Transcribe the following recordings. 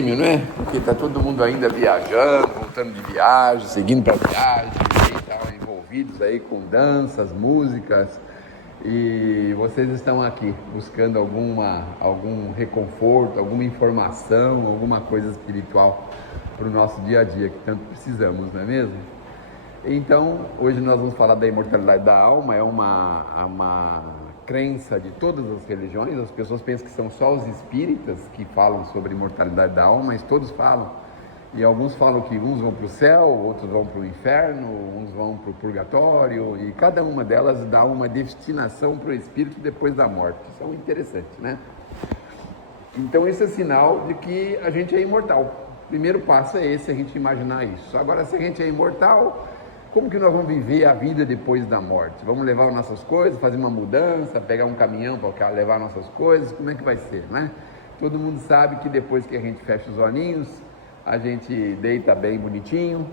Não é? Porque tá todo mundo ainda viajando, voltando de viagem, seguindo para viagem, e estão envolvidos aí com danças, músicas, e vocês estão aqui buscando algum reconforto, alguma informação, alguma coisa espiritual para o nosso dia a dia que tanto precisamos, não é mesmo? Então, hoje nós vamos falar da imortalidade da alma. É uma crença de todas as religiões. As pessoas pensam que são só os espíritas que falam sobre a imortalidade da alma, mas todos falam. E alguns falam que uns vão para o céu, outros vão para o inferno, uns vão para o purgatório, e cada uma delas dá uma destinação para o espírito depois da morte. Isso é muito interessante, né? Então, isso é sinal de que a gente é imortal. O primeiro passo é esse, a gente imaginar isso. Agora, se a gente é imortal, como que nós vamos viver a vida depois da morte? Vamos levar nossas coisas, fazer uma mudança, pegar um caminhão para levar nossas coisas? Como é que vai ser, né? Todo mundo sabe que depois que a gente fecha os olhinhos, a gente deita bem bonitinho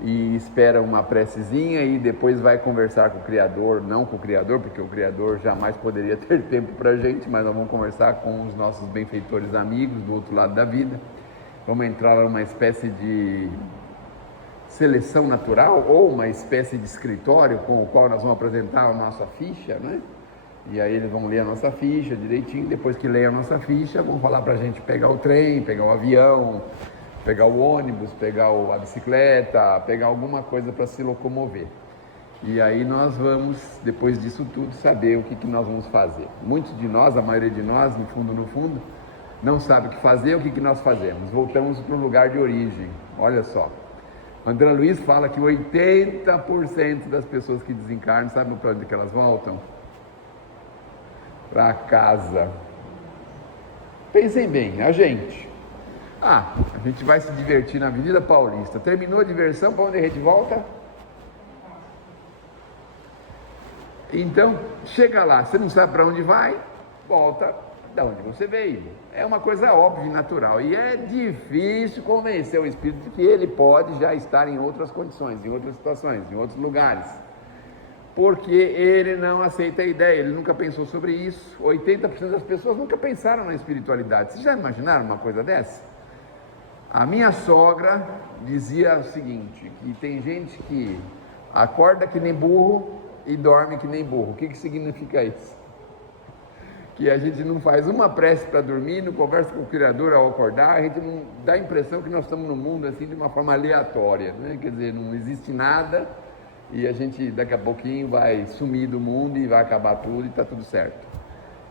e espera uma precezinha e depois vai conversar com o Criador, não com o Criador, porque o Criador jamais poderia ter tempo para a gente, mas nós vamos conversar com os nossos benfeitores amigos do outro lado da vida. Vamos entrar numa espécie de seleção natural ou uma espécie de escritório com o qual nós vamos apresentar a nossa ficha, né? E aí eles vão ler a nossa ficha direitinho. Depois que ler a nossa ficha, vão falar para a gente pegar o trem, pegar o avião, pegar o ônibus, pegar a bicicleta, pegar alguma coisa para se locomover. E aí nós vamos, depois disso tudo, saber o que nós vamos fazer. Muitos de nós, a maioria de nós, no fundo, não sabe o que fazer. O que nós fazemos? Voltamos para o lugar de origem. Olha só. André Luiz fala que 80% das pessoas que desencarnam, sabe para onde que elas voltam? Para casa. Pensem bem, a gente vai se divertir na Avenida Paulista. Terminou a diversão, para onde a gente volta? Então, chega lá, você não sabe para onde vai, volta da onde você veio. É uma coisa óbvia e natural. E é difícil convencer o espírito de que ele pode já estar em outras condições, em outras situações, em outros lugares. Porque ele não aceita a ideia, ele nunca pensou sobre isso. 80% das pessoas nunca pensaram na espiritualidade. Vocês já imaginaram uma coisa dessa? A minha sogra dizia o seguinte, que tem gente que acorda que nem burro e dorme que nem burro. O que significa isso? Que a gente não faz uma prece para dormir, não conversa com o Criador ao acordar, a gente não dá a impressão que nós estamos no mundo assim de uma forma aleatória, né? Quer dizer, não existe nada e a gente daqui a pouquinho vai sumir do mundo e vai acabar tudo e está tudo certo.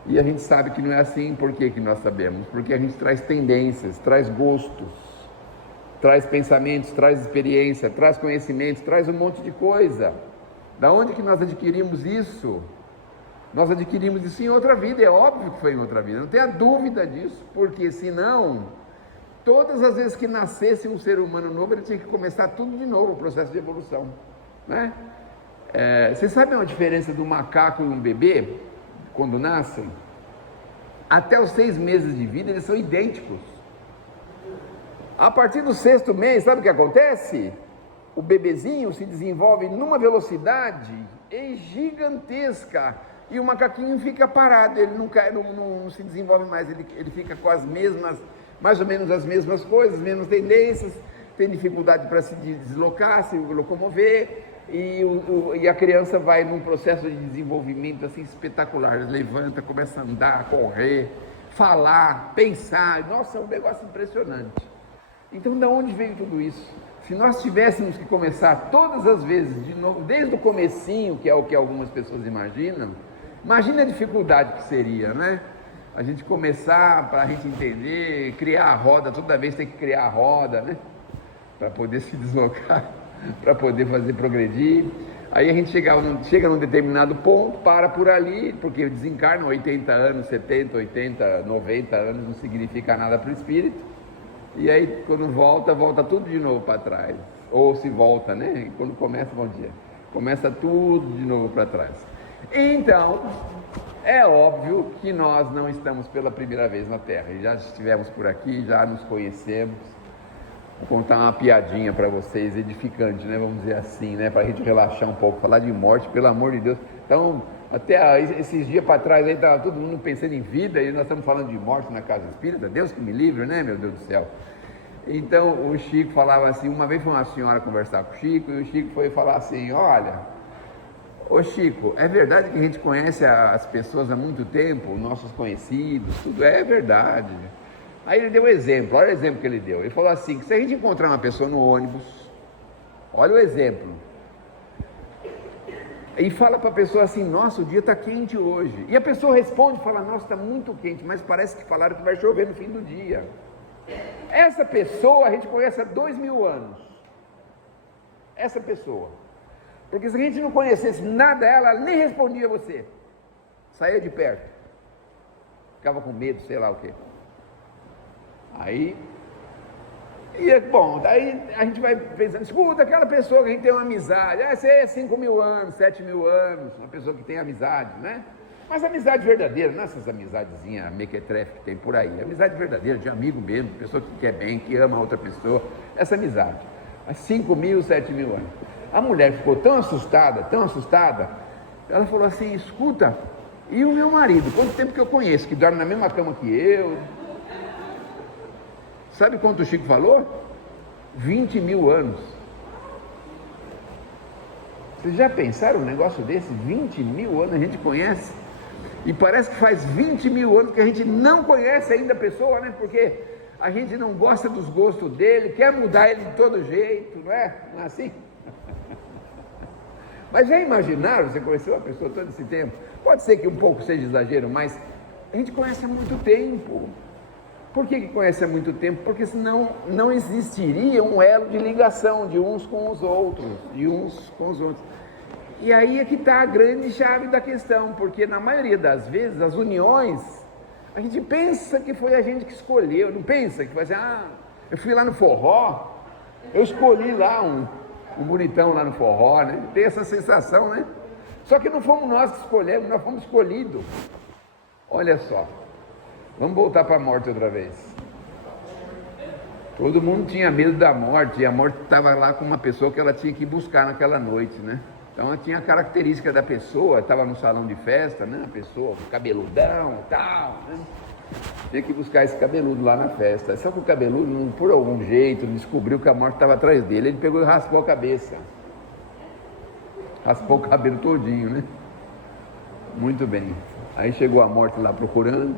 E a gente sabe que não é assim. Por que nós sabemos? Porque a gente traz tendências, traz gostos, traz pensamentos, traz experiência, traz conhecimentos, traz um monte de coisa. Da onde que nós adquirimos isso? Nós adquirimos isso em outra vida, é óbvio que foi em outra vida, não tenha dúvida disso, porque senão, todas as vezes que nascesse um ser humano novo, ele tinha que começar tudo de novo, o processo de evolução, né? Vocês sabem a diferença do macaco e um bebê, quando nascem? Até os 6 meses de vida, eles são idênticos. A partir do 6º mês, sabe o que acontece? O bebezinho se desenvolve numa velocidade gigantesca, e o macaquinho fica parado, ele não se desenvolve mais, ele fica com as mesmas, mais ou menos as mesmas coisas, as mesmas tendências, tem dificuldade para se deslocar, se locomover, e a criança vai num processo de desenvolvimento assim espetacular, levanta, começa a andar, correr, falar, pensar, nossa, é um negócio impressionante. Então, de onde veio tudo isso? Se nós tivéssemos que começar todas as vezes de novo, desde o comecinho, que é o que algumas pessoas imaginam, imagina a dificuldade que seria, né? A gente começar, para a gente entender, criar a roda, toda vez tem que criar a roda, né? Para poder se deslocar, para poder fazer progredir. Aí a gente chega num determinado ponto, para por ali, porque desencarna 80 anos, 70, 80, 90 anos, não significa nada para o espírito. E aí, quando volta tudo de novo para trás. Ou se volta, né? E quando começa, bom dia. Começa tudo de novo para trás. Então, é óbvio que nós não estamos pela primeira vez na Terra. E já estivemos por aqui, já nos conhecemos. Vou contar uma piadinha para vocês, edificante, né? Vamos dizer assim, né? Para a gente relaxar um pouco. Falar de morte, pelo amor de Deus. Então, Até esses dias para trás aí estava todo mundo pensando em vida e nós estamos falando de morte na casa espírita. Deus que me livre, né, meu Deus do céu? Então o Chico falava assim, uma vez foi uma senhora conversar com o Chico e o Chico foi falar assim, olha, ô Chico, é verdade que a gente conhece as pessoas há muito tempo, nossos conhecidos, tudo é verdade. Aí ele deu um exemplo, olha o exemplo que ele deu. Ele falou assim, que se a gente encontrar uma pessoa no ônibus, olha o exemplo, e fala para a pessoa assim, nossa, o dia está quente hoje. E a pessoa responde, fala, nossa, está muito quente, mas parece que falaram que vai chover no fim do dia. Essa pessoa a gente conhece há 2000 anos. Essa pessoa. Porque se a gente não conhecesse nada dela, ela nem respondia a você. Saía de perto. Ficava com medo, sei lá o quê. Aí, e é bom, daí a gente vai pensando, escuta, aquela pessoa que a gente tem uma amizade, você é 5.000 anos, 7.000 anos, uma pessoa que tem amizade, né? Mas amizade verdadeira, não essas amizadezinhas mequetrefe que tem por aí, amizade verdadeira, de amigo mesmo, pessoa que quer bem, que ama a outra pessoa, essa amizade. Há 5.000, 7.000 anos. A mulher ficou tão assustada, ela falou assim, escuta, e o meu marido, quanto tempo que eu conheço, que dorme na mesma cama que eu? Sabe quanto o Chico falou? 20.000 anos. Vocês já pensaram um negócio desse? 20.000 anos a gente conhece? E parece que faz 20.000 anos que a gente não conhece ainda a pessoa, né? Porque a gente não gosta dos gostos dele, quer mudar ele de todo jeito, não é? Não é assim? Mas já imaginaram, você conheceu a pessoa todo esse tempo? Pode ser que um pouco seja exagero, mas a gente conhece há muito tempo. Por que conhece há muito tempo? Porque senão não existiria um elo de ligação de uns com os outros, E aí é que está a grande chave da questão, porque na maioria das vezes as uniões, a gente pensa que foi a gente que escolheu, não pensa que foi assim, eu fui lá no forró, eu escolhi lá um bonitão lá no forró, né? Tem essa sensação, né? Só que não fomos nós que escolhemos, nós fomos escolhidos. Olha só. Vamos voltar para a morte outra vez. Todo mundo tinha medo da morte, e a morte estava lá com uma pessoa que ela tinha que buscar naquela noite, né? Então ela tinha a característica da pessoa, estava no salão de festa, né? A pessoa cabeludão e tal, né? Tinha que buscar esse cabeludo lá na festa. Só que o cabeludo, por algum jeito, descobriu que a morte estava atrás dele, ele pegou e raspou a cabeça. Raspou o cabelo todinho, né? Muito bem. Aí chegou a morte lá procurando,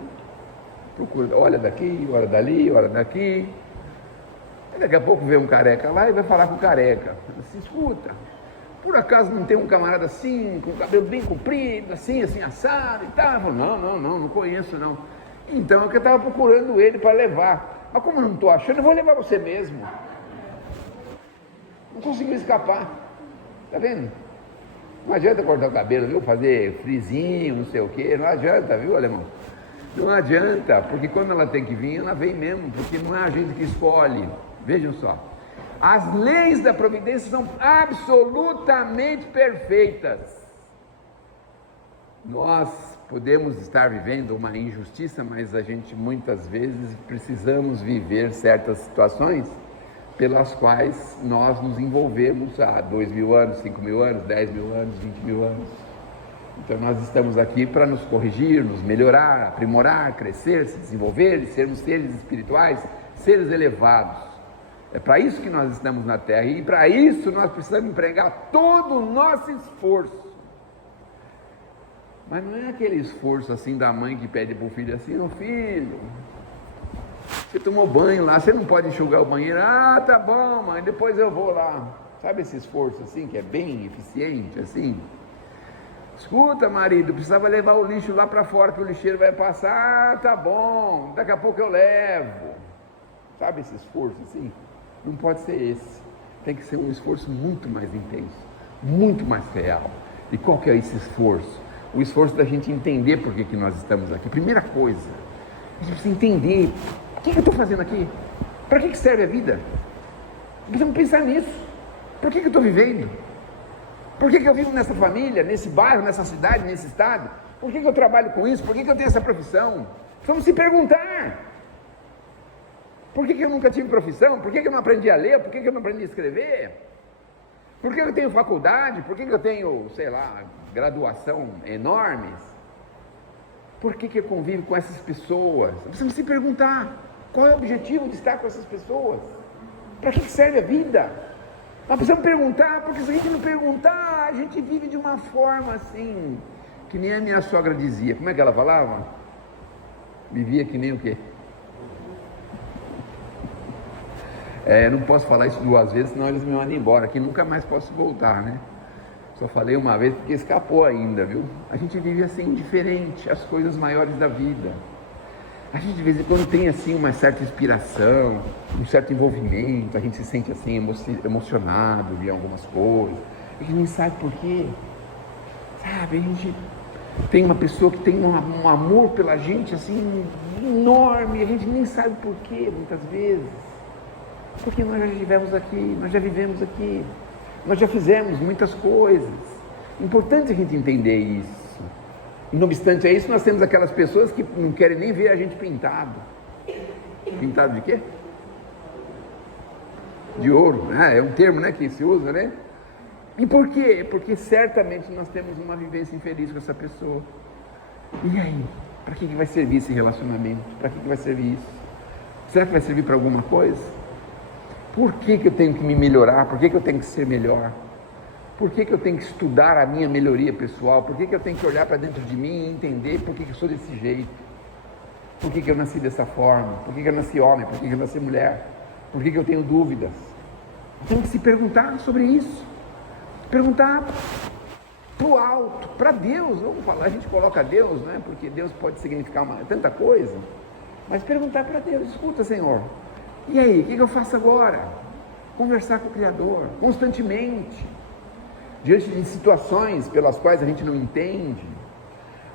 olha daqui, olha dali, olha daqui. E daqui a pouco vem um careca lá e vai falar com o careca. Assim, escuta, por acaso não tem um camarada assim, com o cabelo bem comprido, assim, assado e tal? Falei, não conheço não. Então é que eu estava procurando ele para levar. Mas como eu não estou achando, eu vou levar você mesmo. Não conseguiu escapar. Tá vendo? Não adianta cortar o cabelo, viu? Fazer frisinho, não sei o quê. Não adianta, viu, alemão? Não adianta, porque quando ela tem que vir, ela vem mesmo, porque não é a gente que escolhe. Vejam só, as leis da providência são absolutamente perfeitas. Nós podemos estar vivendo uma injustiça, mas a gente muitas vezes precisamos viver certas situações pelas quais nós nos envolvemos há 2.000 anos, 5.000 anos, 10.000 anos, 20.000 anos. Então nós estamos aqui para nos corrigir, nos melhorar, aprimorar, crescer, se desenvolver, sermos seres espirituais, seres elevados. É para isso que nós estamos na Terra e para isso nós precisamos empregar todo o nosso esforço. Mas não é aquele esforço assim da mãe que pede para o filho assim, ô filho, você tomou banho lá, você não pode enxugar o banheiro, tá bom mãe, depois eu vou lá. Sabe esse esforço assim, que é bem eficiente assim? Escuta marido, precisava levar o lixo lá para fora que o lixeiro vai passar, tá bom, daqui a pouco eu levo. Sabe esse esforço assim? Não pode ser esse, tem que ser um esforço muito mais intenso, muito mais real. E qual que é esse esforço? O esforço da gente entender por que nós estamos aqui. Primeira coisa, a gente precisa entender, o que eu estou fazendo aqui? Para que serve a vida? Precisamos pensar nisso. Por que eu estou vivendo? Por que eu vivo nessa família, nesse bairro, nessa cidade, nesse estado? Por que eu trabalho com isso? Por que eu tenho essa profissão? Vamos se perguntar. Por que eu nunca tive profissão? Por que eu não aprendi a ler? Por que eu não aprendi a escrever? Por que eu tenho faculdade? Por que eu tenho, sei lá, graduação enormes? Por que eu convivo com essas pessoas? Precisamos se perguntar, qual é o objetivo de estar com essas pessoas? Para que serve a vida? Nós precisamos perguntar, porque se a gente não perguntar, a gente vive de uma forma assim, que nem a minha sogra dizia. Como é que ela falava? Vivia que nem o quê? Eu não posso falar isso 2 vezes, senão eles me mandam embora, que nunca mais posso voltar, né? Só falei uma vez porque escapou ainda, viu? A gente vive assim, diferente, as coisas maiores da vida. A gente de vez em quando tem assim uma certa inspiração, um certo envolvimento, a gente se sente assim emocionado de algumas coisas, a gente nem sabe por quê, sabe? A gente tem uma pessoa que tem um amor pela gente assim enorme, a gente nem sabe por quê muitas vezes, porque nós já estivemos aqui, nós já vivemos aqui, nós já fizemos muitas coisas. Importante a gente entender isso. E não obstante a isso, nós temos aquelas pessoas que não querem nem ver a gente pintado. Pintado de quê? De ouro, né? É um termo, né, que se usa, né? E por quê? Porque certamente nós temos uma vivência infeliz com essa pessoa. E aí? Para que vai servir esse relacionamento? Para que vai servir isso? Será que vai servir para alguma coisa? Por que eu tenho que me melhorar? Por que eu tenho que ser melhor? Por que eu tenho que estudar a minha melhoria pessoal? Por que eu tenho que olhar para dentro de mim e entender por que eu sou desse jeito? Por que eu nasci dessa forma? Por que eu nasci homem? Por que eu nasci mulher? Por que eu tenho dúvidas? Tem que se perguntar sobre isso. Perguntar para o alto, para Deus. Vamos falar, a gente coloca Deus, né? Porque Deus pode significar tanta coisa. Mas perguntar para Deus, escuta, Senhor, e aí, o que eu faço agora? Conversar com o Criador, constantemente. Diante de situações pelas quais a gente não entende,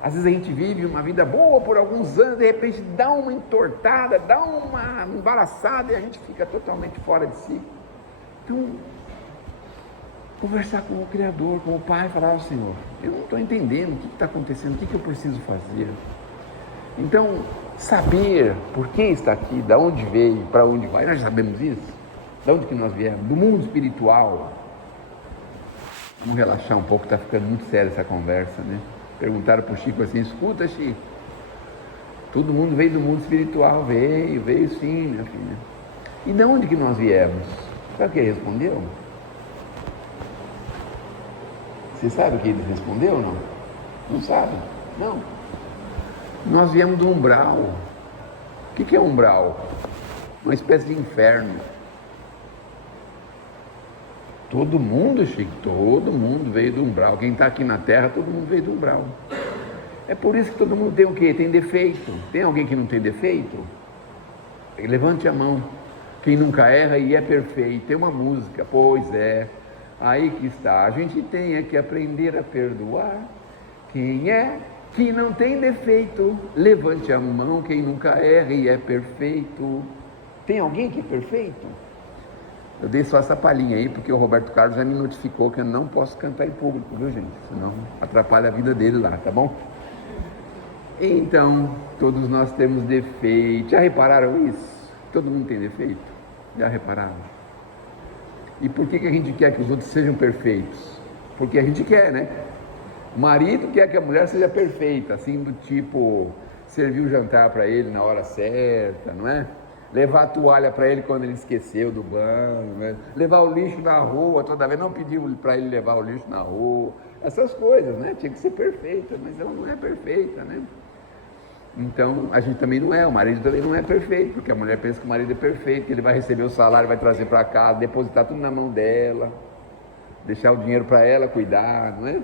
às vezes a gente vive uma vida boa por alguns anos, de repente dá uma entortada, dá uma embaraçada e a gente fica totalmente fora de si. Então, conversar com o Criador, com o Pai, falar, Senhor, eu não estou entendendo o que está acontecendo, o que eu preciso fazer. Então, saber por que está aqui, de onde veio, para onde vai, nós já sabemos isso, de onde que nós viemos, do mundo espiritual. Vamos relaxar um pouco, está ficando muito séria essa conversa, né? Perguntaram para o Chico assim, escuta, Chico, todo mundo veio do mundo espiritual, veio sim, minha filha. E de onde que nós viemos? Sabe o que ele respondeu? Você sabe o que ele respondeu ou não? Não sabe? Não. Nós viemos do umbral. O que é umbral? Uma espécie de inferno. Todo mundo, Chico, todo mundo veio do umbral. Quem está aqui na Terra, todo mundo veio do umbral. É por isso que todo mundo tem o quê? Tem defeito. Tem alguém que não tem defeito? Levante a mão. Quem nunca erra e é perfeito. Tem uma música, pois é. Aí que está. A gente tem que aprender a perdoar. Quem é que não tem defeito? Levante a mão. Quem nunca erra e é perfeito. Tem alguém que é perfeito? Eu dei só essa palhinha aí, porque o Roberto Carlos já me notificou que eu não posso cantar em público, viu, gente? Senão atrapalha a vida dele lá, tá bom? Então, todos nós temos defeito. Já repararam isso? Todo mundo tem defeito? Já repararam? E por que a gente quer que os outros sejam perfeitos? Porque a gente quer, né? O marido quer que a mulher seja perfeita, assim, do tipo, servir o jantar para ele na hora certa, não é? Levar a toalha para ele quando ele esqueceu do banho, né? Levar o lixo na rua, toda vez não pediu para ele levar o lixo na rua, essas coisas, né? Tinha que ser perfeita, mas ela não é perfeita, né? Então, a gente também não é, o marido também não é perfeito, porque a mulher pensa que o marido é perfeito, que ele vai receber o salário, vai trazer para casa, depositar tudo na mão dela, deixar o dinheiro para ela cuidar, não é?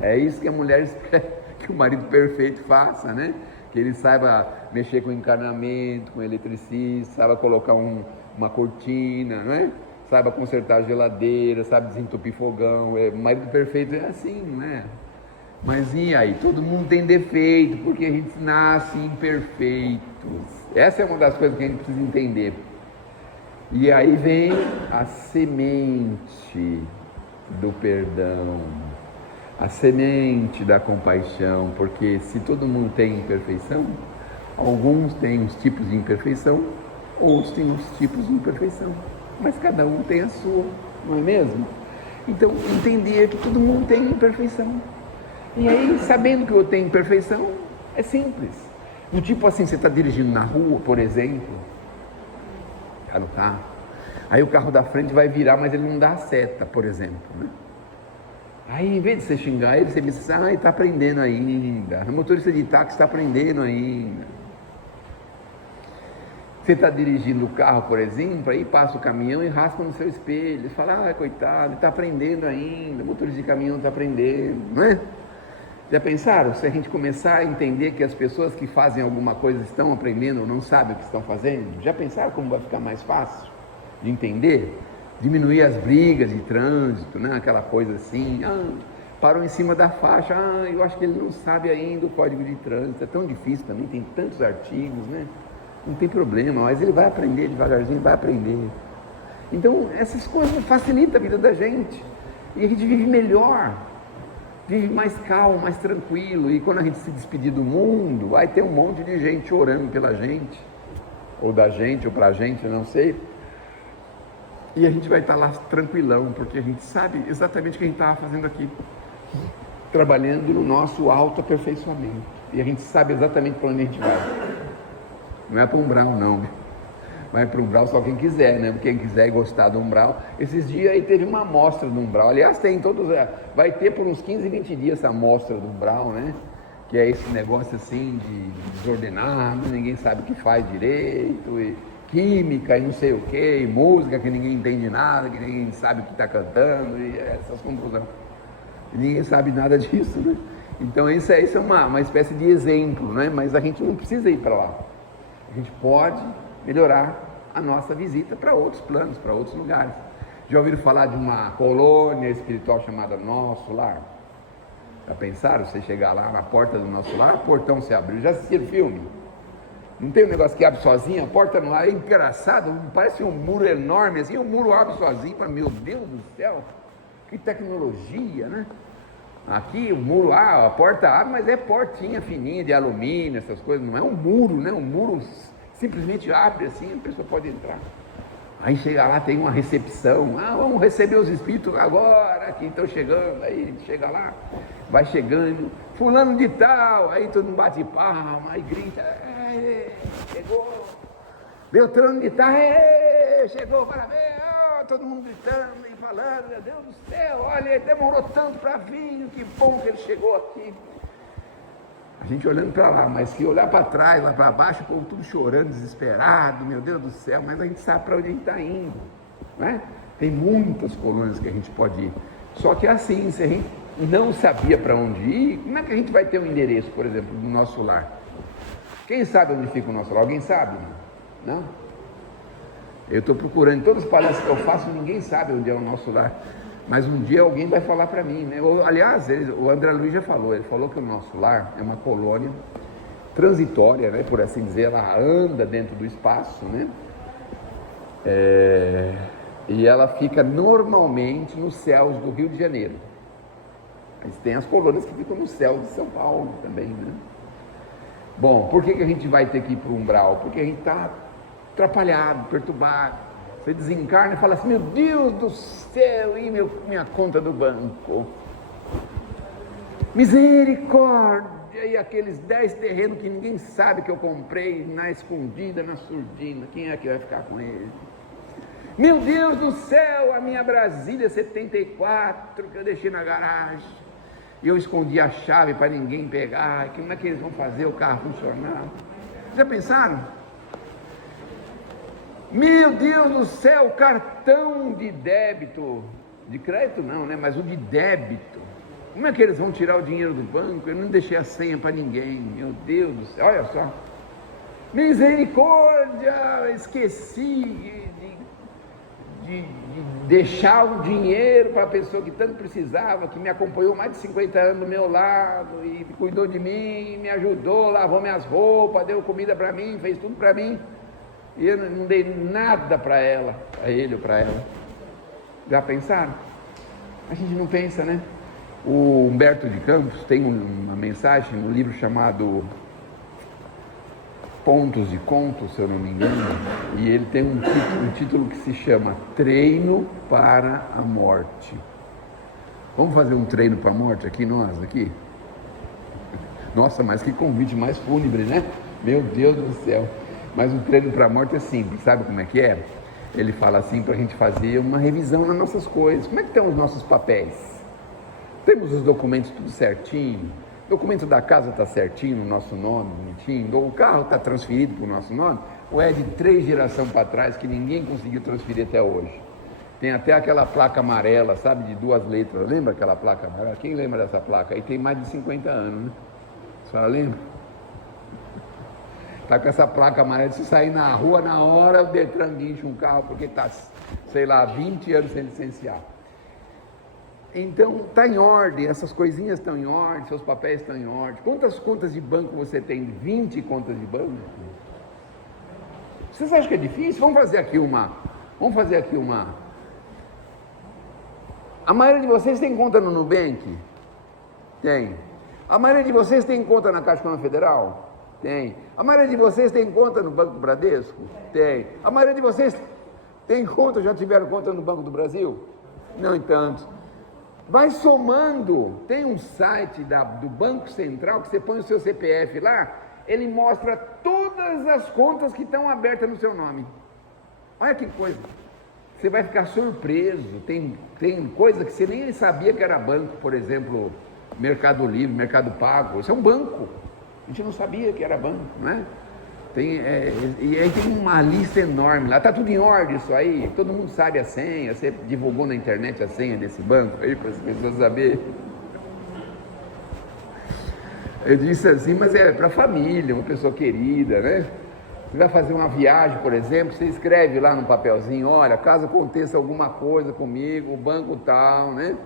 É isso que a mulher espera que o marido perfeito faça, né? Que ele saiba mexer com encanamento, com eletricista, saiba colocar uma cortina, né? Saiba consertar a geladeira, sabe desentupir fogão. O marido perfeito é assim, não é? Mas e aí? Todo mundo tem defeito, porque a gente nasce imperfeitos. Essa é uma das coisas que a gente precisa entender. E aí vem a semente do perdão, a semente da compaixão, porque se todo mundo tem imperfeição, alguns têm os tipos de imperfeição, outros têm os tipos de imperfeição, mas cada um tem a sua, não é mesmo? Então, entender que todo mundo tem imperfeição. E aí, sabendo que eu tenho imperfeição, é simples. Do tipo assim, você está dirigindo na rua, por exemplo, está no carro, aí o carro da frente vai virar, mas ele não dá a seta, por exemplo, né? Aí, em vez de você xingar ele, você diz assim, ele está aprendendo ainda. O motorista de táxi está aprendendo ainda. Você está dirigindo o carro, por exemplo, aí passa o caminhão e raspa no seu espelho. Você fala, coitado, ele está aprendendo ainda, o motorista de caminhão está aprendendo, não é? Já pensaram? Se a gente começar a entender que as pessoas que fazem alguma coisa estão aprendendo ou não sabem o que estão fazendo, já pensaram como vai ficar mais fácil de entender? Diminuir as brigas de trânsito, né? Aquela coisa assim, parou em cima da faixa, eu acho que ele não sabe ainda o código de trânsito, é tão difícil também, tem tantos artigos, né? Não tem problema, mas ele vai aprender devagarzinho, vai aprender. Então, essas coisas facilitam a vida da gente, e a gente vive melhor, vive mais calmo, mais tranquilo, e quando a gente se despedir do mundo, vai ter um monte de gente orando pela gente, ou da gente, ou pra gente, eu não sei, e a gente vai estar lá tranquilão, porque a gente sabe exatamente o que a gente estava fazendo aqui, trabalhando no nosso autoaperfeiçoamento, e a gente sabe exatamente para onde a gente vai. Não é para umbral não, vai para umbral só quem quiser, né? Quem quiser gostar do umbral. Esses dias aí teve uma amostra do umbral, aliás tem todos, vai ter por uns 15, 20 dias essa amostra do umbral, né? Que é esse negócio assim de desordenado, ninguém sabe o que faz direito, e química e não sei o que, e música que ninguém entende nada, que ninguém sabe o que está cantando, e essas confusões. E ninguém sabe nada disso, né? Então isso é uma espécie de exemplo, né? Mas a gente não precisa ir para lá. A gente pode melhorar a nossa visita para outros planos, para outros lugares. Já ouviram falar de uma colônia espiritual chamada Nosso Lar? Já pensaram? Você chegar lá na porta do Nosso Lar, o portão se abriu. Já assistiram o filme? Não tem um negócio que abre sozinho, a porta não abre, é engraçado, parece um muro enorme assim, o muro abre sozinho, meu Deus do céu, que tecnologia, né? Aqui o muro, a porta abre, mas é portinha fininha de alumínio, essas coisas, não é um muro, né? Um muro simplesmente abre assim, a pessoa pode entrar. Aí chega lá, tem uma recepção, vamos receber os espíritos agora, que estão chegando, aí chega lá, vai chegando, fulano de tal, aí todo mundo bate palma, aí grita, chegou, Beltrano de tal, chegou, parabéns, todo mundo gritando e falando, meu Deus do céu, olha, ele demorou tanto para vir, que bom que ele chegou aqui. A gente olhando para lá, mas se olhar para trás, lá para baixo, o povo tudo chorando, desesperado, meu Deus do céu, mas a gente sabe para onde a gente está indo, né? Tem muitas colônias que a gente pode ir, só que é assim, se a gente não sabia para onde ir, como é que a gente vai ter um endereço, por exemplo, do nosso lar? Quem sabe onde fica o nosso lar? Alguém sabe? Não? Eu estou procurando, em todas as palestras que eu faço, ninguém sabe onde é o nosso lar, mas um dia alguém vai falar para mim, né? Aliás, o André Luiz já falou, ele falou que o nosso lar é uma colônia transitória, né? Por assim dizer, ela anda dentro do espaço, né? E ela fica normalmente nos céus do Rio de Janeiro, mas tem as colônias que ficam no céu de São Paulo também, né? Bom, por que a gente vai ter que ir para o umbral? Porque a gente está atrapalhado, perturbado. Você desencarna e fala assim, meu Deus do céu, e minha conta do banco? Misericórdia! E aqueles 10 terrenos que ninguém sabe que eu comprei, na escondida, na surdina, quem é que vai ficar com ele? Meu Deus do céu, a minha Brasília 74, que eu deixei na garagem, e eu escondi a chave para ninguém pegar, como é que eles vão fazer o carro funcionar? Já pensaram? Meu Deus do céu, cartão de débito, de crédito não, né? Mas o de débito. Como é que eles vão tirar o dinheiro do banco? Eu não deixei a senha para ninguém. Meu Deus do céu, olha só. Misericórdia, esqueci de deixar o dinheiro para a pessoa que tanto precisava, que me acompanhou mais de 50 anos do meu lado e cuidou de mim, me ajudou, lavou minhas roupas, deu comida para mim, fez tudo para mim. E eu não dei nada para ela, para ele ou para ela. Já pensaram? A gente não pensa, né? O Humberto de Campos tem uma mensagem no livro chamado Pontos de Contos, se eu não me engano, e ele tem um título que se chama Treino para a Morte. Vamos fazer um treino para a morte aqui, nós aqui? Nossa, mas que convite mais fúnebre, né? Meu Deus do céu. Mas o treino para a morte é simples, sabe como é que é? Ele fala assim para a gente fazer uma revisão nas nossas coisas. Como é que estão os nossos papéis? Temos os documentos tudo certinho? O documento da casa está certinho no nosso nome, bonitinho? Ou o carro está transferido para o nosso nome? Ou é de 3 gerações para trás que ninguém conseguiu transferir até hoje? Tem até aquela placa amarela, sabe, de 2 letras. Lembra aquela placa amarela? Quem lembra dessa placa? Aí tem mais de 50 anos, né? A senhora lembra? Tá com essa placa amarela, se sair na rua na hora, o Detran guincha um carro porque tá, sei lá, 20 anos sem licenciar. Então, tá em ordem, essas coisinhas estão em ordem, seus papéis estão em ordem. Quantas contas de banco você tem? 20 contas de banco? Vocês acham que é difícil? Vamos fazer aqui uma. A maioria de vocês tem conta no Nubank? Tem. A maioria de vocês tem conta na Caixa Econômica Federal? Tem. A maioria de vocês tem conta no Banco Bradesco? Tem. A maioria de vocês tem conta, já tiveram conta no Banco do Brasil? Não tanto. Vai somando. Tem um site do Banco Central que você põe o seu CPF lá, ele mostra todas as contas que estão abertas no seu nome. Olha que coisa. Você vai ficar surpreso. Tem coisa que você nem sabia que era banco, por exemplo, Mercado Livre, Mercado Pago. Isso é um banco. A gente não sabia que era banco, não é? E aí tem uma lista enorme lá, tá tudo em ordem isso aí, todo mundo sabe a senha, você divulgou na internet a senha desse banco aí para as pessoas saberem. Eu disse assim, mas é para família, uma pessoa querida, né? Você vai fazer uma viagem, por exemplo, você escreve lá no papelzinho, olha, caso aconteça alguma coisa comigo, o banco tal, né?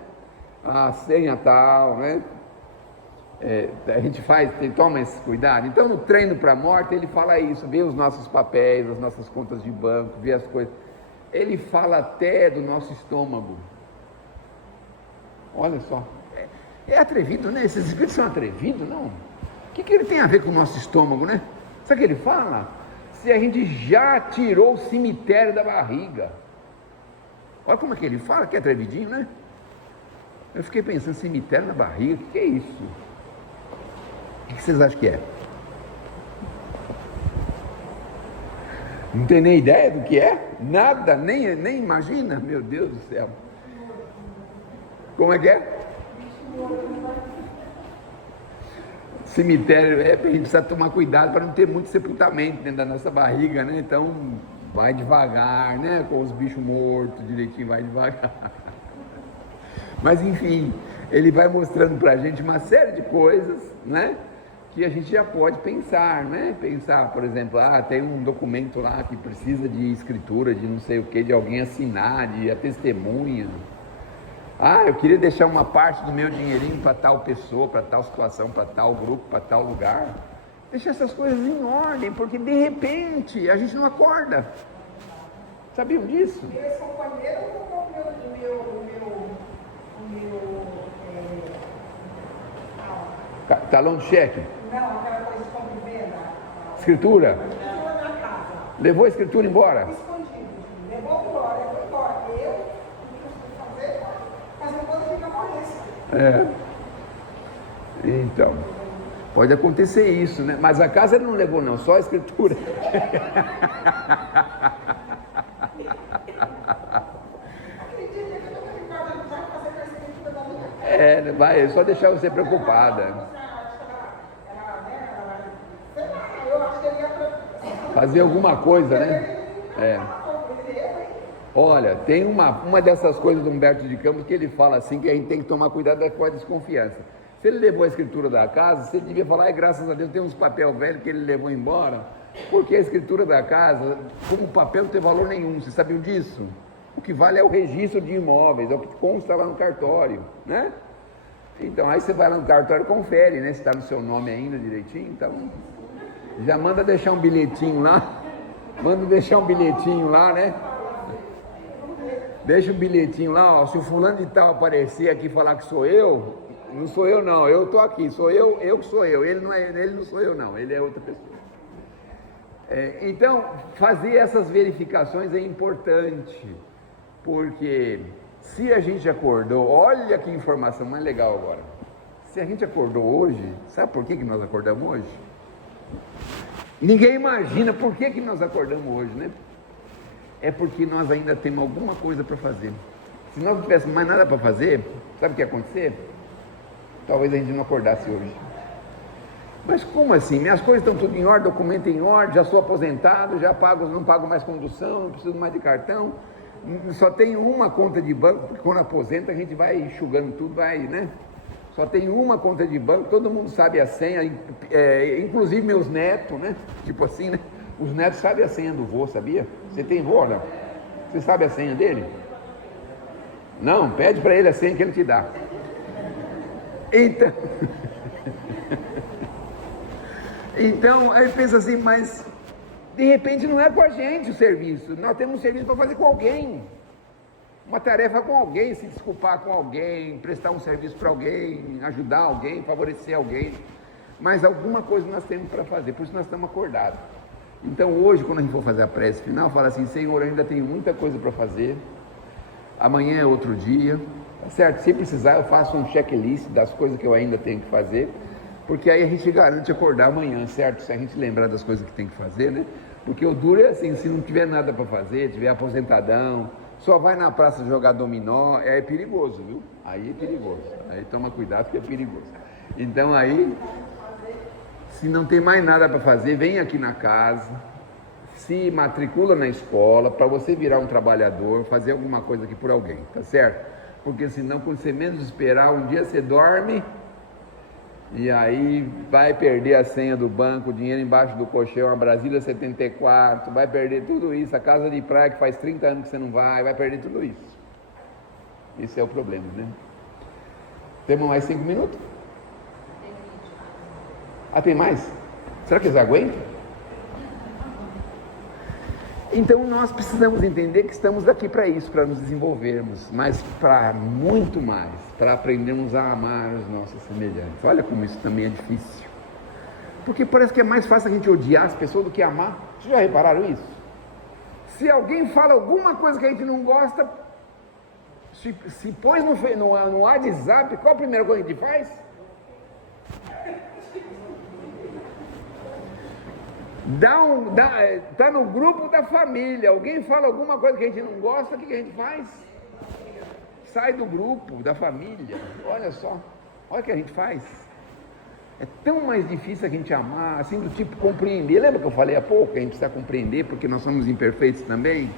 A senha tal, né? A gente toma esse cuidado. Então no treino para a morte ele fala isso, vê os nossos papéis, as nossas contas de banco, vê as coisas. Ele fala até do nosso estômago. Olha só, é atrevido, né? Esses espíritos são atrevidos, não? O que ele tem a ver com o nosso estômago, né? Sabe o que ele fala? Se a gente já tirou o cemitério da barriga. Olha como é que ele fala, que é atrevidinho, né? Eu fiquei pensando, cemitério na barriga, o que é isso? O que vocês acham que é? Não tem nem ideia do que é? Nada, nem imagina? Meu Deus do céu. Como é que é? Cemitério, a gente precisa tomar cuidado para não ter muito sepultamento dentro da nossa barriga, né? Então, vai devagar, né? Com os bichos mortos, direitinho, vai devagar. Mas, enfim, ele vai mostrando para a gente uma série de coisas, né? Que a gente já pode pensar, né? Pensar, por exemplo, tem um documento lá que precisa de escritura, de não sei o que, de alguém assinar, de a testemunha. Eu queria deixar uma parte do meu dinheirinho para tal pessoa, para tal situação, para tal grupo, para tal lugar. Deixar essas coisas em ordem, porque de repente a gente não acorda. Sabiam disso? Esse companheiro Talão de cheque? Não, aquela coisa de compra e venda. Escritura? Escritura na casa. Levou a escritura embora? Escondido. Levou embora. Eu, o que eu fazer coisa de camarista. Então, pode acontecer isso, né? Mas a casa ele não levou não, só a escritura. Vai, só deixar você preocupada. Fazer alguma coisa, né? Olha, tem uma dessas coisas do Humberto de Campos que ele fala assim, que a gente tem que tomar cuidado com a desconfiança. Se ele levou a escritura da casa, você devia falar, graças a Deus tem uns papel velho que ele levou embora, porque a escritura da casa, como papel, não tem valor nenhum. Vocês sabiam disso? O que vale é o registro de imóveis, é o que consta lá no cartório, né? Então, aí você vai lá no cartório e confere, né? Se está no seu nome ainda direitinho, então já manda deixar um bilhetinho lá, né? Deixa o bilhetinho lá, se o fulano de tal aparecer aqui e falar que sou eu, não sou eu não, eu estou aqui, sou eu que sou eu, ele não sou eu não, ele é outra pessoa. Então, fazer essas verificações é importante, porque Se a gente acordou, olha que informação mais legal agora. Se a gente acordou hoje, sabe por que nós acordamos hoje? Ninguém imagina por que nós acordamos hoje, né? É porque nós ainda temos alguma coisa para fazer. Se nós não tivéssemos mais nada para fazer, sabe o que ia acontecer? Talvez a gente não acordasse hoje. Mas como assim? Minhas coisas estão tudo em ordem, documento em ordem, já sou aposentado, já pago, não pago mais condução, não preciso mais de cartão, só tenho uma conta de banco, porque quando aposenta a gente vai enxugando tudo, vai, né? Só tenho uma conta de banco, todo mundo sabe a senha, inclusive meus netos, né? Tipo assim, né? Os netos sabem a senha do vô, sabia? Você tem vô, não? Você sabe a senha dele? Não, pede para ele a senha que ele te dá. Então... Então, aí pensa assim, mas de repente não é com a gente o serviço, nós temos um serviço para fazer com alguém, uma tarefa com alguém, se desculpar com alguém, prestar um serviço para alguém, ajudar alguém, favorecer alguém, mas alguma coisa nós temos para fazer, por isso nós estamos acordados. Então hoje, quando a gente for fazer a prece final, fala assim: Senhor, eu ainda tenho muita coisa para fazer, amanhã é outro dia, tá certo? Se precisar eu faço um checklist das coisas que eu ainda tenho que fazer, porque aí a gente garante acordar amanhã, certo? Se a gente lembrar das coisas que tem que fazer, né? Porque o duro é assim, se não tiver nada para fazer, tiver aposentadão, só vai na praça jogar dominó, é perigoso, viu? Aí é perigoso, aí toma cuidado porque é perigoso. Então aí, se não tem mais nada para fazer, vem aqui na casa, se matricula na escola, para você virar um trabalhador, fazer alguma coisa aqui por alguém, tá certo? Porque senão, quando você menos esperar, um dia você dorme... E aí vai perder a senha do banco, o dinheiro embaixo do colchão, a Brasília 74, vai perder tudo isso, a casa de praia que faz 30 anos que você não vai perder tudo isso. Esse é o problema, né? Temos mais 5 minutos? Ah, tem mais? Será que eles aguentam? Então nós precisamos entender que estamos aqui para isso, para nos desenvolvermos, mas para muito mais, para aprendermos a amar os nossos semelhantes. Olha como isso também é difícil, porque parece que é mais fácil a gente odiar as pessoas do que amar. Vocês já repararam isso? Se alguém fala alguma coisa que a gente não gosta, se pôs no WhatsApp, qual a primeira coisa que a gente faz? Tá no grupo da família, alguém fala alguma coisa que a gente não gosta, o que a gente faz? Sai do grupo da família. Olha só, olha o que a gente faz. É tão mais difícil a gente amar, assim, do tipo compreender. Lembra que eu falei há pouco que a gente precisa compreender porque nós somos imperfeitos também?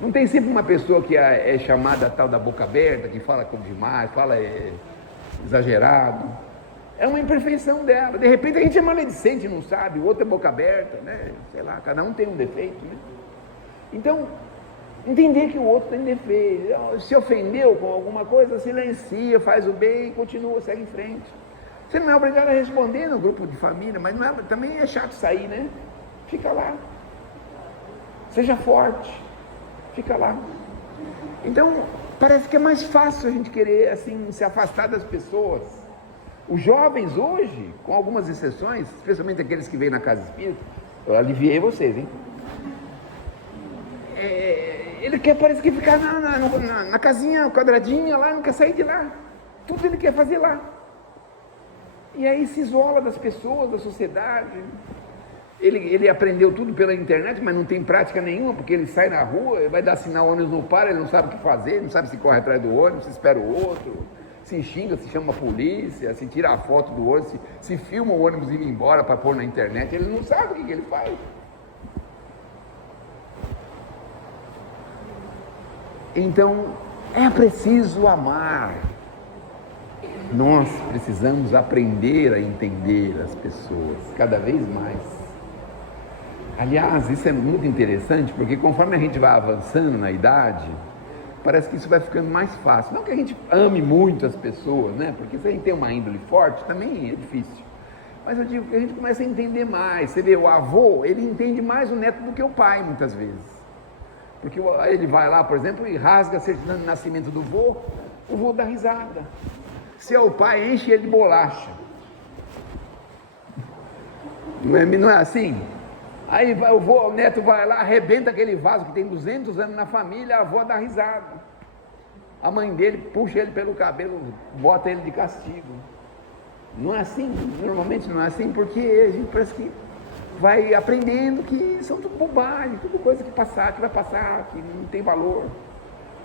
Não tem sempre uma pessoa que é chamada tal da boca aberta, que fala como demais, fala exagerado. É uma imperfeição dela. De repente a gente é maledicente, não sabe, o outro é boca aberta, né? Sei lá, cada um tem um defeito, né? Então, entender que o outro tem defeito. Se ofendeu com alguma coisa, silencia, faz o bem e continua, segue em frente. Você não é obrigado a responder no grupo de família, mas não é, também é chato sair, né? Fica lá. Seja forte. Fica lá. Então, parece que é mais fácil a gente querer, assim, se afastar das pessoas. Os jovens hoje, com algumas exceções, especialmente aqueles que vêm na casa espírita, eu aliviei vocês, hein? Ele quer, parece que ficar na casinha quadradinha lá, não quer sair de lá. Tudo ele quer fazer lá. E aí se isola das pessoas, da sociedade. Ele aprendeu tudo pela internet, mas não tem prática nenhuma, porque ele sai na rua, vai dar sinal, o ônibus não para, ele não sabe o que fazer, não sabe se corre atrás do ônibus, se espera o outro, se xinga, se chama a polícia, se tira a foto do ônibus, se filma o ônibus indo embora para pôr na internet, ele não sabe o que ele faz. Então, é preciso amar. Nós precisamos aprender a entender as pessoas cada vez mais. Aliás, isso é muito interessante, porque conforme a gente vai avançando na idade, parece que isso vai ficando mais fácil. Não que a gente ame muito as pessoas, né? Porque se a gente tem uma índole forte, também é difícil. Mas eu digo que a gente começa a entender mais. Você vê, o avô, ele entende mais o neto do que o pai, muitas vezes. Porque ele vai lá, por exemplo, e rasga a certidão de nascimento do vô, o vô dá risada. Se é o pai, enche ele de bolacha. Não é assim? Aí o neto vai lá, arrebenta aquele vaso que tem 200 anos na família, a avó dá risada. a mãe dele puxa ele pelo cabelo, bota ele de castigo. Não é assim, normalmente não é assim, porque a gente parece que vai aprendendo que são tudo bobagem, tudo coisa que passar, que vai passar, que não tem valor.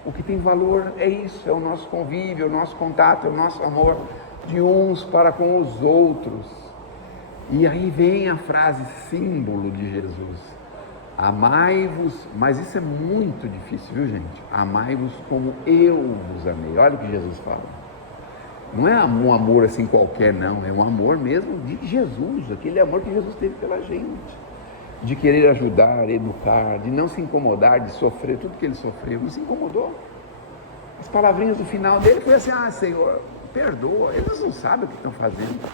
O que tem valor é isso, é o nosso convívio, é o nosso contato, é o nosso amor de uns para com os outros. E aí vem a frase símbolo de Jesus: amai-vos, mas isso é muito difícil, viu, gente? Amai-vos como eu vos amei. Olha o que Jesus fala. Não é um amor assim qualquer, não, é um amor mesmo de Jesus, aquele amor que Jesus teve pela gente, de querer ajudar, educar, de não se incomodar, de sofrer tudo que ele sofreu, não se incomodou. As palavrinhas do final dele foi assim: Senhor, perdoa, eles não sabem o que estão fazendo.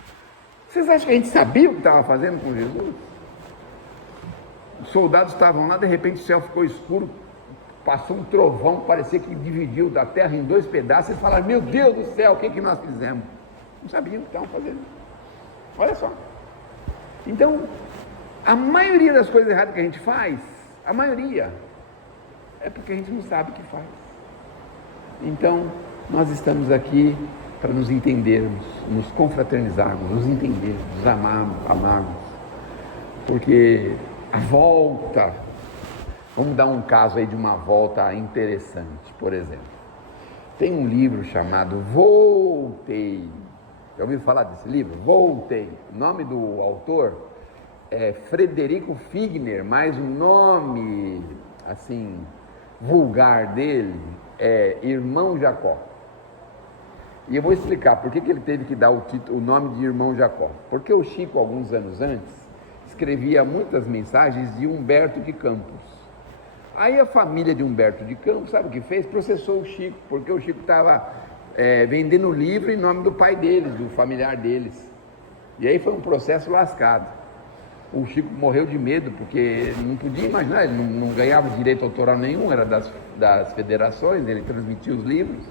Vocês acham que a gente sabia o que estava fazendo com Jesus? Os soldados estavam lá, de repente o céu ficou escuro, passou um trovão, parecia que dividiu da terra em 2 pedaços, e falaram: meu Deus do céu, o que nós fizemos? Não sabiam o que estavam fazendo. Olha só. Então, a maioria das coisas erradas que a gente faz, a maioria, é porque a gente não sabe o que faz. Então, nós estamos aqui para nos entendermos, nos confraternizarmos, nos entendermos, nos amarmos, porque a volta, vamos dar um caso aí de uma volta interessante, por exemplo. Tem um livro chamado Voltei. Já ouviu falar desse livro? Voltei. O nome do autor é Frederico Figner, mas o nome, assim, vulgar dele é Irmão Jacó. E eu vou explicar por que ele teve que dar o nome de Irmão Jacó. Porque o Chico, alguns anos antes, escrevia muitas mensagens de Humberto de Campos. Aí a família de Humberto de Campos, sabe o que fez? Processou o Chico, porque o Chico estava vendendo o livro em nome do pai deles, do familiar deles. E aí foi um processo lascado. O Chico morreu de medo, porque não podia imaginar, ele não ganhava direito autoral nenhum, era das federações, ele transmitia os livros,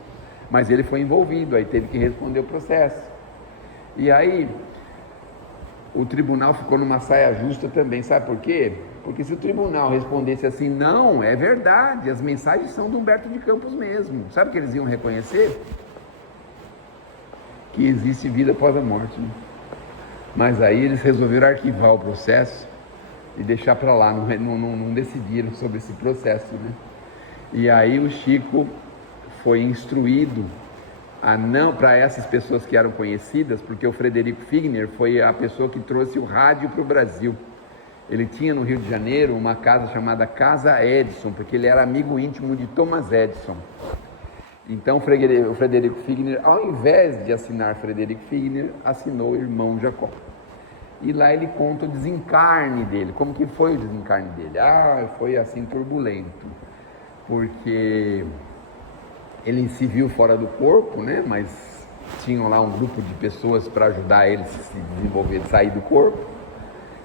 mas ele foi envolvido, aí teve que responder o processo. E aí o tribunal ficou numa saia justa também, sabe por quê? Porque se o tribunal respondesse assim: não, é verdade, as mensagens são do Humberto de Campos mesmo, sabe o que eles iam reconhecer? Que existe vida após a morte, né? Mas aí eles resolveram arquivar o processo e deixar para lá, não decidiram sobre esse processo, né? E aí o Chico foi instruído a não, para essas pessoas que eram conhecidas, porque o Frederico Figner foi a pessoa que trouxe o rádio para o Brasil. Ele tinha no Rio de Janeiro uma casa chamada Casa Edison, porque ele era amigo íntimo de Thomas Edison. Então o Frederico Figner, ao invés de assinar Frederico Figner, assinou Irmão Jacó. E lá ele conta o desencarne dele. Como que foi o desencarne dele? Foi assim turbulento, porque ele se viu fora do corpo, né? Mas tinham lá um grupo de pessoas para ajudar ele a se desenvolver, sair do corpo.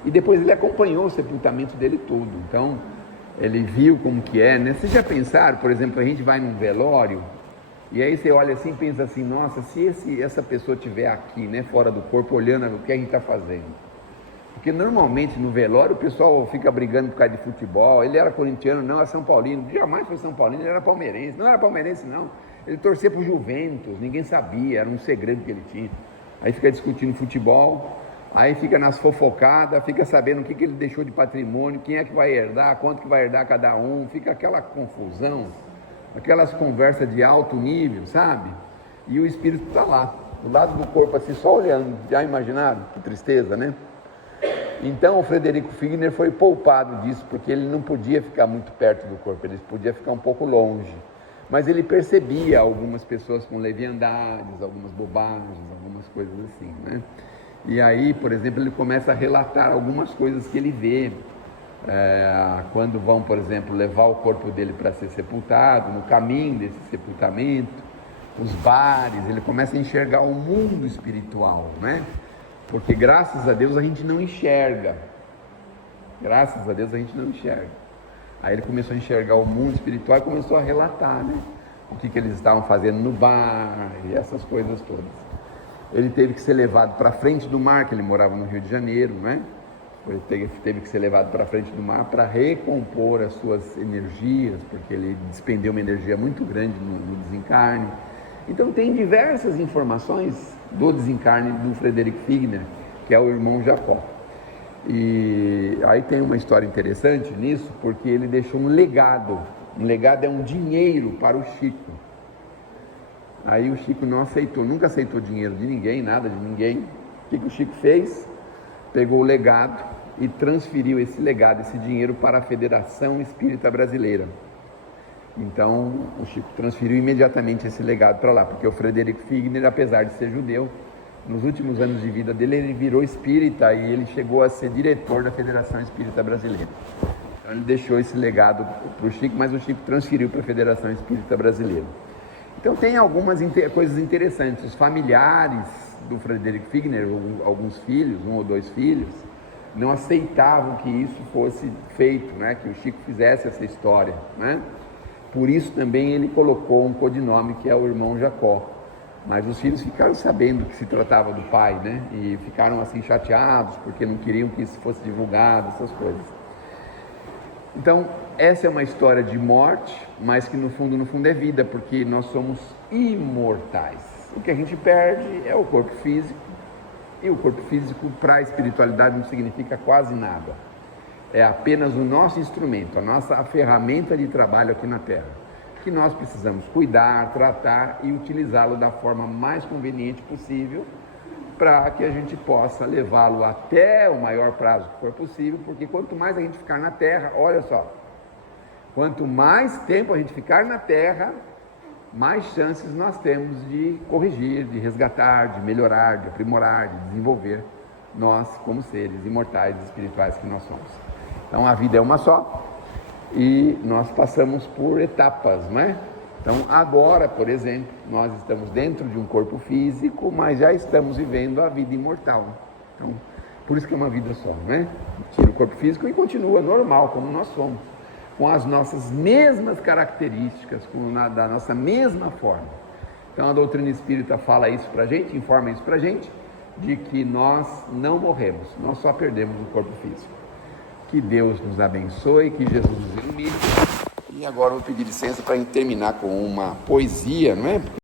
E depois ele acompanhou o sepultamento dele todo. Então ele viu como que é, né? Vocês já pensaram, por exemplo, a gente vai num velório e aí você olha assim e pensa assim: nossa, se essa pessoa estiver aqui, né, fora do corpo, olhando o que a gente está fazendo. Porque normalmente no velório o pessoal fica brigando por causa de futebol. Ele era corintiano, não, era São Paulino. Jamais foi São Paulino, ele era palmeirense. Não era palmeirense, não. Ele torcia para o Juventus, ninguém sabia, era um segredo que ele tinha. Aí fica discutindo futebol, aí fica nas fofocadas, fica sabendo o que ele deixou de patrimônio, quem é que vai herdar, quanto que vai herdar cada um. Fica aquela confusão, aquelas conversas de alto nível, sabe? E o espírito está lá, do lado do corpo, assim, só olhando. Já imaginaram? Que tristeza, né? Então o Frederico Figner foi poupado disso, porque ele não podia ficar muito perto do corpo, ele podia ficar um pouco longe. Mas ele percebia algumas pessoas com leviandades, algumas bobagens, algumas coisas assim, né? E aí, por exemplo, ele começa a relatar algumas coisas que ele vê. Quando vão, por exemplo, levar o corpo dele para ser sepultado, no caminho desse sepultamento, os bares, ele começa a enxergar o mundo espiritual, né? Porque graças a Deus a gente não enxerga. Graças a Deus a gente não enxerga. Aí ele começou a enxergar o mundo espiritual e começou a relatar, né? O que eles estavam fazendo no bar e essas coisas todas. Ele teve que ser levado para frente do mar, que ele morava no Rio de Janeiro, né? teve que ser levado para frente do mar para recompor as suas energias, porque ele despendeu uma energia muito grande no desencarne. Então tem diversas informações do desencarne do Frederick Figner, que é o irmão Jacó. E aí tem uma história interessante nisso, porque ele deixou um legado. Um legado é um dinheiro para o Chico. Aí o Chico não aceitou, nunca aceitou dinheiro de ninguém, nada de ninguém. O que o Chico fez? Pegou o legado e transferiu esse legado, esse dinheiro para a Federação Espírita Brasileira. Então o Chico transferiu imediatamente esse legado para lá, porque o Frederick Figner, apesar de ser judeu, nos últimos anos de vida dele ele virou espírita e ele chegou a ser diretor da Federação Espírita Brasileira. Então ele deixou esse legado para o Chico, mas o Chico transferiu para a Federação Espírita Brasileira. Então tem algumas coisas interessantes. Os familiares do Frederick Figner, alguns filhos, 1 ou 2 filhos, não aceitavam que isso fosse feito, né? Que o Chico fizesse essa história, né? Por isso também ele colocou um codinome que é o irmão Jacó. Mas os filhos ficaram sabendo que se tratava do pai, né? E ficaram assim chateados porque não queriam que isso fosse divulgado, essas coisas. Então, essa é uma história de morte, mas que no fundo é vida, porque nós somos imortais. O que a gente perde é o corpo físico, e o corpo físico para a espiritualidade não significa quase nada. É apenas o nosso instrumento, a ferramenta de trabalho aqui na Terra, que nós precisamos cuidar, tratar e utilizá-lo da forma mais conveniente possível, para que a gente possa levá-lo até o maior prazo que for possível, porque quanto mais a gente ficar na Terra, olha só, quanto mais tempo a gente ficar na Terra, mais chances nós temos de corrigir, de resgatar, de melhorar, de aprimorar, de desenvolver nós como seres imortais e espirituais que nós somos. Então a vida é uma só e nós passamos por etapas, não é? Então agora, por exemplo, nós estamos dentro de um corpo físico, mas já estamos vivendo a vida imortal. Então, por isso que é uma vida só, não é? Tira o corpo físico e continua normal, como nós somos, com as nossas mesmas características, da nossa mesma forma. Então a doutrina espírita fala isso pra gente, informa isso pra gente, de que nós não morremos, nós só perdemos o corpo físico. Que Deus nos abençoe, que Jesus nos ilumine. E agora eu vou pedir licença para terminar com uma poesia, não é?